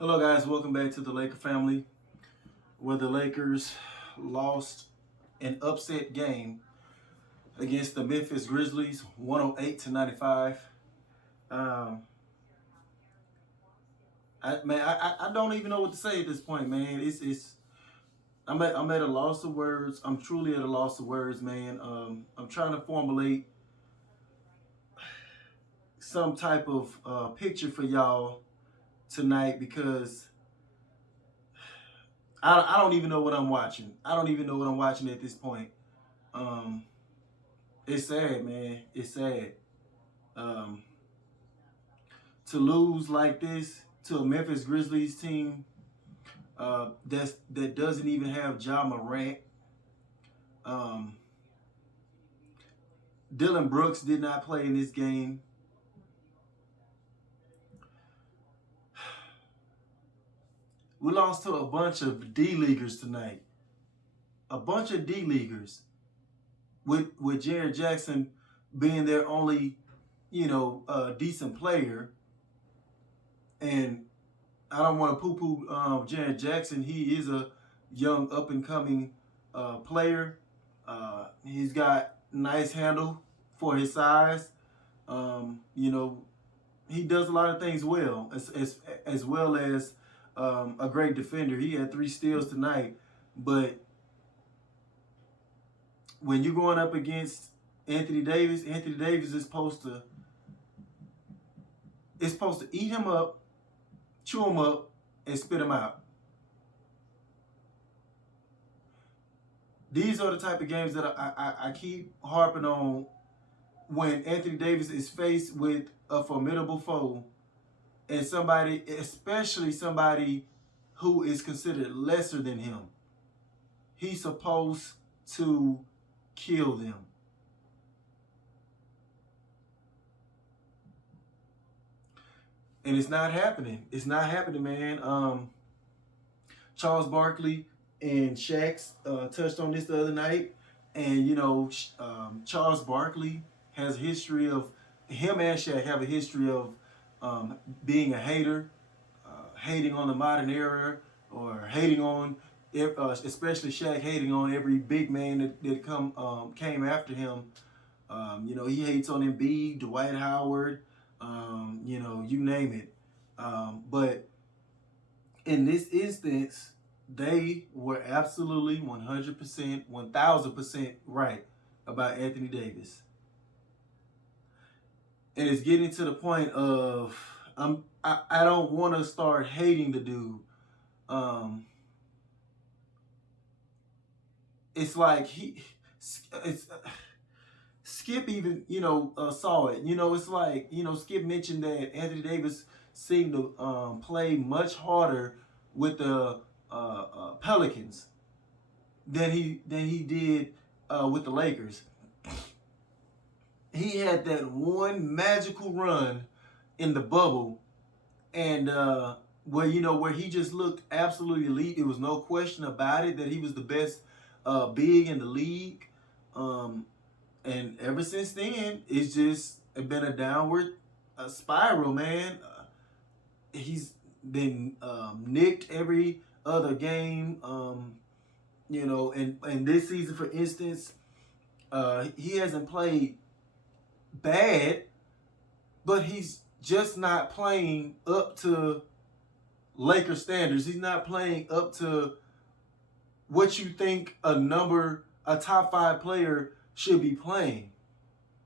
Hello, guys. Welcome back to the Laker family, where the Lakers lost an upset game against the Memphis Grizzlies, 108-95. Um, I don't even know what to say at this point, man. I'm at a loss of words. I'm truly at a loss of words, man. I'm trying to formulate some type of picture for y'all tonight because I don't even know what I'm watching. I don't even know what I'm watching at this point. Um, It's sad, man. It's sad. Um, to lose like this to a Memphis Grizzlies team that doesn't even have Ja Morant. Um, Dylan Brooks did not play in this game. We lost to a bunch of D leaguers tonight. A bunch of D leaguers with Jared Jackson being their only, decent player. And I don't want to poo-poo Jared Jackson. He is a young up-and-coming player. He's got nice handle for his size. You know, he does a lot of things well, as well as a great defender. He had 3 steals tonight, but when you're going up against Anthony Davis is supposed to eat him up, chew him up, and spit him out. These are the type of games that I keep harping on when Anthony Davis is faced with a formidable foe and somebody, especially somebody who is considered lesser than him. He's supposed to kill them. And it's not happening. It's not happening, man. Charles Barkley and Shaq touched on this the other night. And, Charles Barkley has a history of, him and Shaq have a history of being a hater, hating on the modern era, or hating on, especially Shaq hating on every big man that came after him. He hates on Embiid, Dwight Howard, you name it. But in this instance, they were absolutely 100%, 1000% right about Anthony Davis. And it's getting to the point of I don't want to start hating the dude. Um, it's like it's Skip even saw it. It's like Skip mentioned that Anthony Davis seemed to play much harder with the Pelicans than he did with the Lakers. He had that one magical run in the bubble, and where he just looked absolutely elite. It was no question about it that he was the best big in the league. And ever since then, it's just been a downward spiral, man. He's been nicked every other game. And this season, for instance, he hasn't played bad, but he's just not playing up to Laker standards. He's not playing up to what you think a top 5 player should be playing.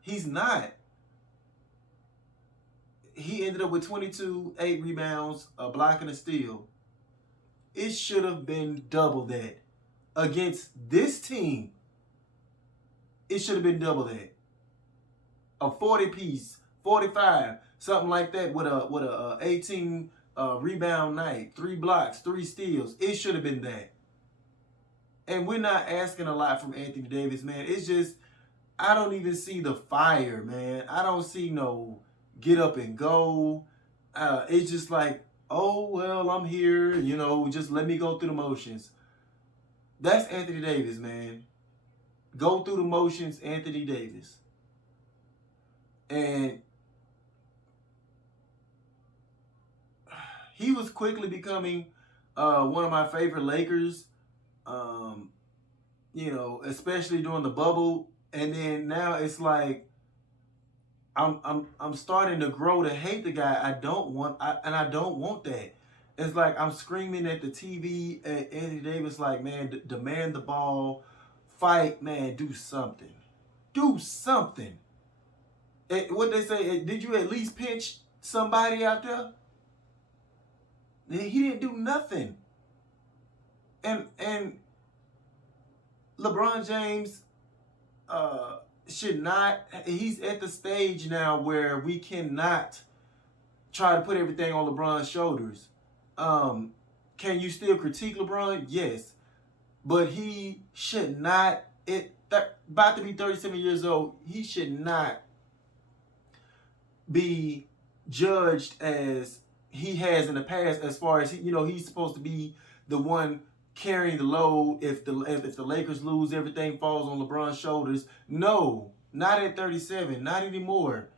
He's not. He ended up with 22, 8 rebounds, a block, and a steal. It should have been double that. Against this team, it should have been double that. A 40 piece, 45, something like that with a 18 rebound night, 3 blocks, 3 steals. It should have been that. And we're not asking a lot from Anthony Davis, man. It's just, I don't even see the fire, man. I don't see no get up and go. It's just like, oh, well, I'm here, just let me go through the motions. That's Anthony Davis, man. Go through the motions, Anthony Davis. And he was quickly becoming one of my favorite Lakers. Um, especially during the bubble, and then now it's like I'm starting to grow to hate the guy. I don't want that. It's like I'm screaming at the TV at Anthony Davis, like, man, demand the ball, fight, man, do something, do something. What they say? Did you at least pinch somebody out there? He didn't do nothing. And LeBron James should not. He's at the stage now where we cannot try to put everything on LeBron's shoulders. Can you still critique LeBron? Yes, but he should not. About to be 37 years old. He should not be judged as he has in the past. As far as he's supposed to be the one carrying the load. If the Lakers lose, everything falls on LeBron's shoulders. No, not at 37. Not anymore.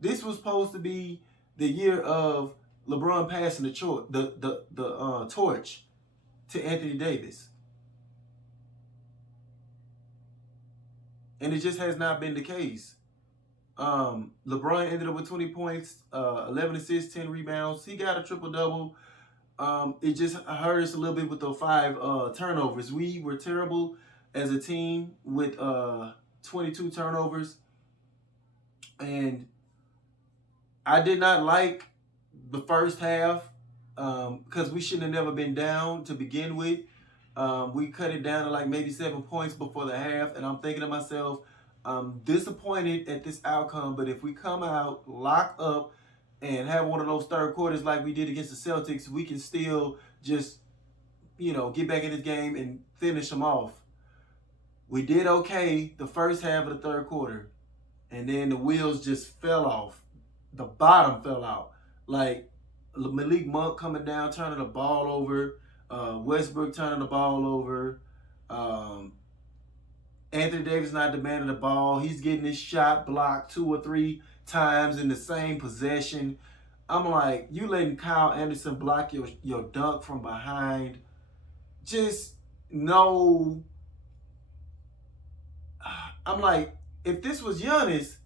This was supposed to be the year of LeBron passing the torch to Anthony Davis. And it just has not been the case. LeBron ended up with 20 points, 11 assists, 10 rebounds. He got a triple-double. It just hurt us a little bit with the 5 turnovers. We were terrible as a team with 22 turnovers. And I did not like the first half because we shouldn't have never been down to begin with. We cut it down to like maybe 7 points before the half, and I'm thinking to myself, I'm disappointed at this outcome, but if we come out, lock up, and have one of those third quarters like we did against the Celtics, we can still just, get back in this game and finish them off. We did okay the first half of the third quarter, and then the wheels just fell off. The bottom fell out. Like Malik Monk coming down, turning the ball over. Westbrook turning the ball over. Anthony Davis not demanding the ball. He's getting his shot blocked 2 or 3 times in the same possession. I'm like, you letting Kyle Anderson block your dunk from behind. Just no. I'm like, if this was Giannis,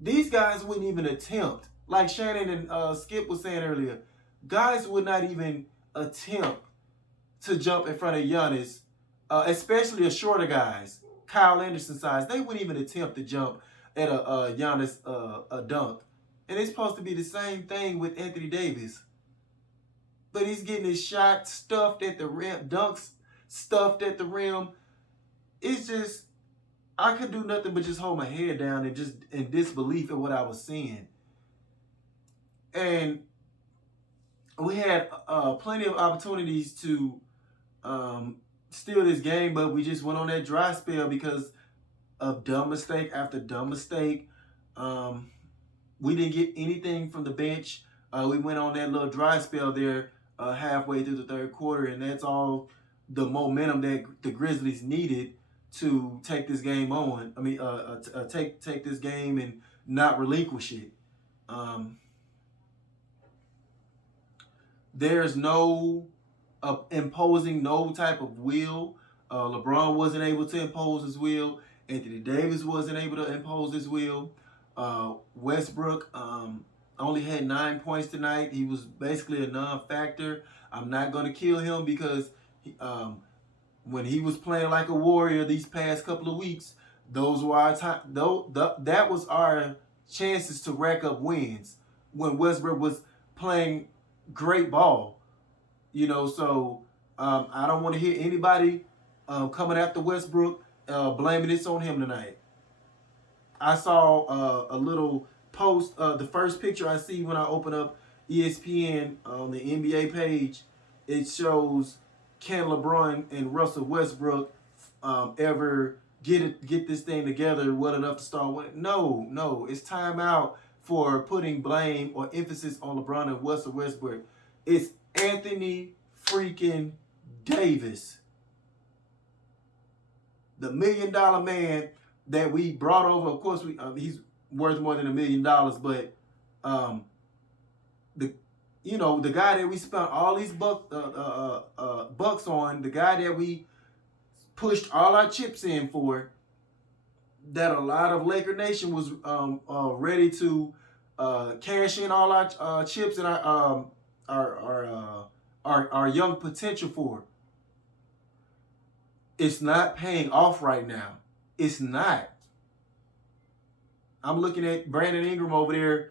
these guys wouldn't even attempt. Like Shannon and Skip was saying earlier, guys would not even attempt to jump in front of Giannis, especially a shorter guys, Kyle Anderson size. They wouldn't even attempt to jump at a Giannis a dunk. And it's supposed to be the same thing with Anthony Davis. But he's getting his shot stuffed at the rim, dunks stuffed at the rim. It's just, I could do nothing but just hold my head down and just in disbelief at what I was seeing. And we had plenty of opportunities to steal this game, but we just went on that dry spell because of dumb mistake after dumb mistake. We didn't get anything from the bench. We went on that little dry spell there halfway through the third quarter, and that's all the momentum that the Grizzlies needed to take this game on. I mean, take this game and not relinquish it. There's no imposing no type of will. LeBron wasn't able to impose his will. Anthony Davis wasn't able to impose his will. Westbrook only had 9 points tonight. He was basically a non-factor. I'm not going to kill him because when he was playing like a warrior these past couple of weeks, those were our time. That was our chances to rack up wins when Westbrook was playing great ball. So I don't want to hear anybody coming after Westbrook blaming this on him tonight. I saw a little post. The first picture I see when I open up ESPN on the NBA page, it shows, can LeBron and Russell Westbrook ever get this thing together well enough to start winning? No. It's time out for putting blame or emphasis on LeBron and Russell Westbrook. It's Anthony freaking Davis, the $1 million man that we brought over. Of course, he's worth more than $1 million, but you know, the guy that we spent all these bucks on, the guy that we pushed all our chips in for, that a lot of Laker Nation was ready to cash in all our chips and our our, uh, our young potential for. It's not paying off right now. It's not. I'm looking at Brandon Ingram over there,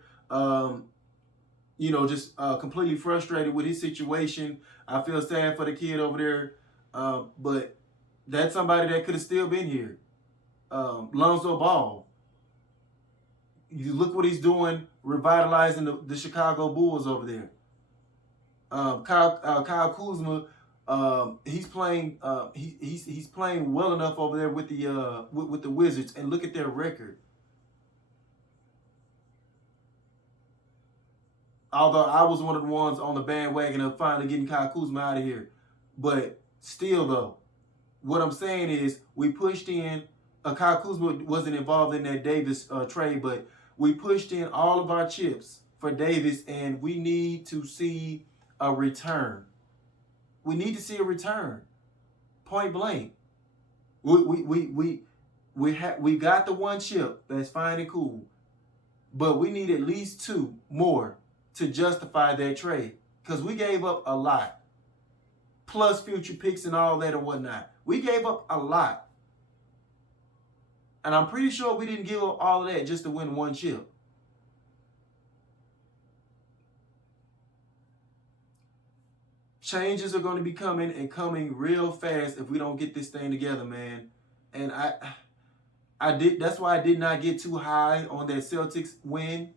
you know, just completely frustrated with his situation. I feel sad for the kid over there, but that's somebody that could have still been here. Lonzo Ball. You look what he's doing, revitalizing the Chicago Bulls over there. Kyle Kuzma, he's playing. He's playing well enough over there with the Wizards, and look at their record. Although I was one of the ones on the bandwagon of finally getting Kyle Kuzma out of here, but still though, what I'm saying is we pushed in. Kyle Kuzma wasn't involved in that Davis trade, but we pushed in all of our chips for Davis, and we need to see a return. We need to see a return. Point blank. We got the one chip. That's fine and cool, but we need at least two more to justify that trade, because we gave up a lot, plus future picks and all that and whatnot. We gave up a lot. And I'm pretty sure we didn't give up all of that just to win one chip. Changes are going to be coming, and coming real fast if we don't get this thing together, man. And that's why I did not get too high on that Celtics win,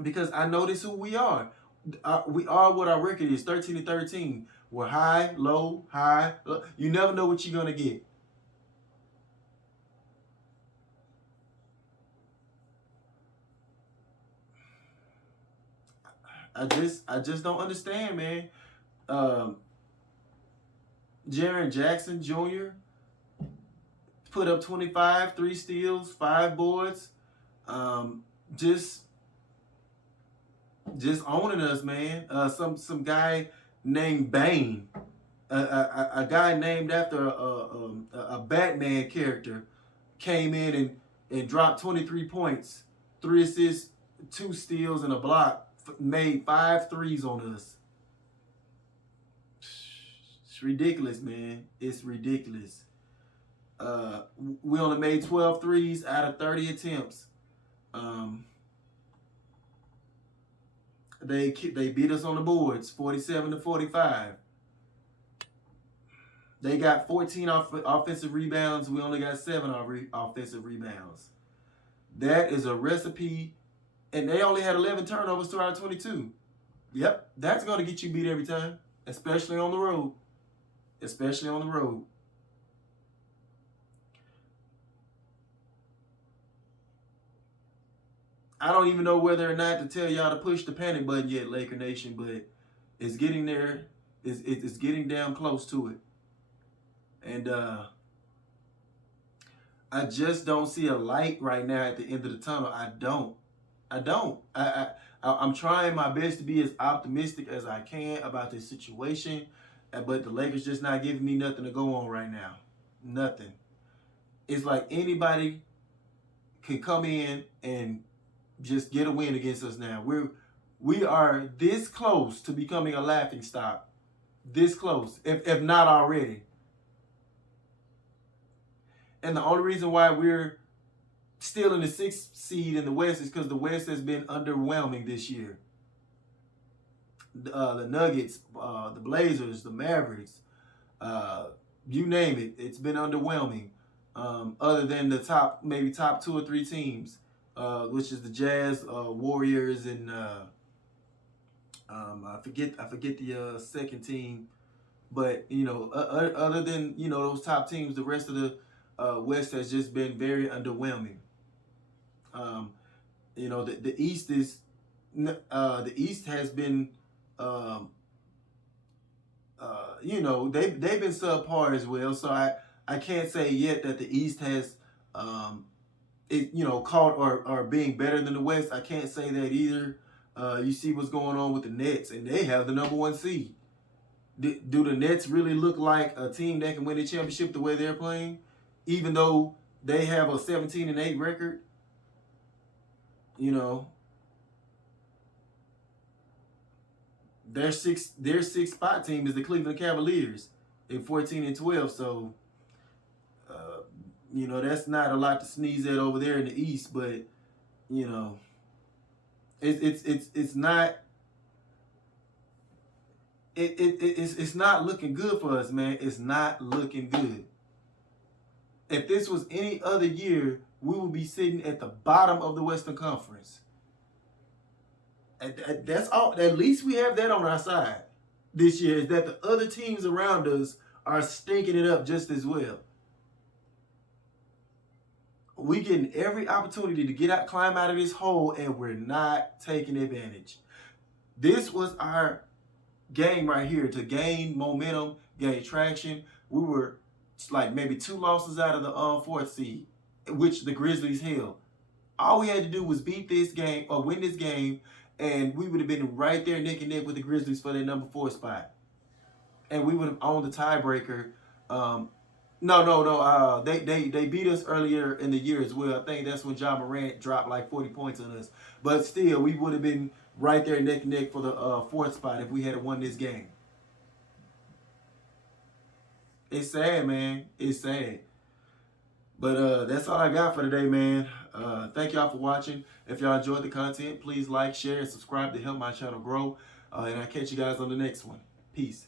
because I noticed who we are. We are what our record is, 13-13. We're high, low, high, low. You never know what you're going to get. I just don't understand, man. Jaren Jackson Jr. put up 25, 3 steals, 5 boards. Just owning us, man. Some guy named Bane, a guy named after a Batman character, came in and dropped 23 points, 3 assists, 2 steals, and a block. Made 5 threes on us. It's ridiculous, man. It's ridiculous. We only made 12 threes out of 30 attempts. They beat us on the boards, 47-45. They got 14 offensive rebounds. We only got 7 offensive rebounds. That is a recipe. And they only had 11 turnovers to our 22. Yep, that's going to get you beat every time, especially on the road. Especially on the road. I don't even know whether or not to tell y'all to push the panic button yet, Laker Nation, but it's getting there. It's getting damn close to it. And I just don't see a light right now at the end of the tunnel. I don't. I'm trying my best to be as optimistic as I can about this situation, but the Lakers just not giving me nothing to go on right now. Nothing. It's like anybody can come in and just get a win against us now. We are this close to becoming a laughing stock. This close, if not already. And the only reason why we're still in the 6th seed in the West is because the West has been underwhelming this year. The Nuggets, the Blazers, the Mavericks, you name it, it's been underwhelming. Other than the top 2 or 3 teams, which is the Jazz, Warriors, and I forget the second team. But you know, other than those top teams, the rest of the West has just been very underwhelming. The East is the East has been they've been subpar as well. So I can't say yet that the East has caught or being better than the West. I can't say that either. You see what's going on with the Nets, and they have the #1 seed. Do the Nets really look like a team that can win the championship the way they're playing, even though they have a 17-8 record? You know, their sixth spot team is the Cleveland Cavaliers at 14-12. So, that's not a lot to sneeze at over there in the East, but you know, it's not. It's not looking good for us, man. It's not looking good. If this was any other year, we would be sitting at the bottom of the Western Conference. That's all. At least we have that on our side this year, is that the other teams around us are stinking it up just as well. We getting every opportunity to climb out of this hole, and we're not taking advantage. This was our game right here to gain momentum, gain traction. We were like maybe 2 losses out of the 4th seed, which the Grizzlies held. All we had to do was beat this game or win this game, and we would have been right there neck and neck with the Grizzlies for their #4 spot, and we would have owned the tiebreaker. No. They beat us earlier in the year as well. I think that's when Ja Morant dropped like 40 points on us. But still, we would have been right there neck and neck for the 4th spot if we had won this game. It's sad, man. It's sad. But that's all I got for today, man. Thank y'all for watching. If y'all enjoyed the content, please like, share, and subscribe to help my channel grow. And I'll catch you guys on the next one. Peace.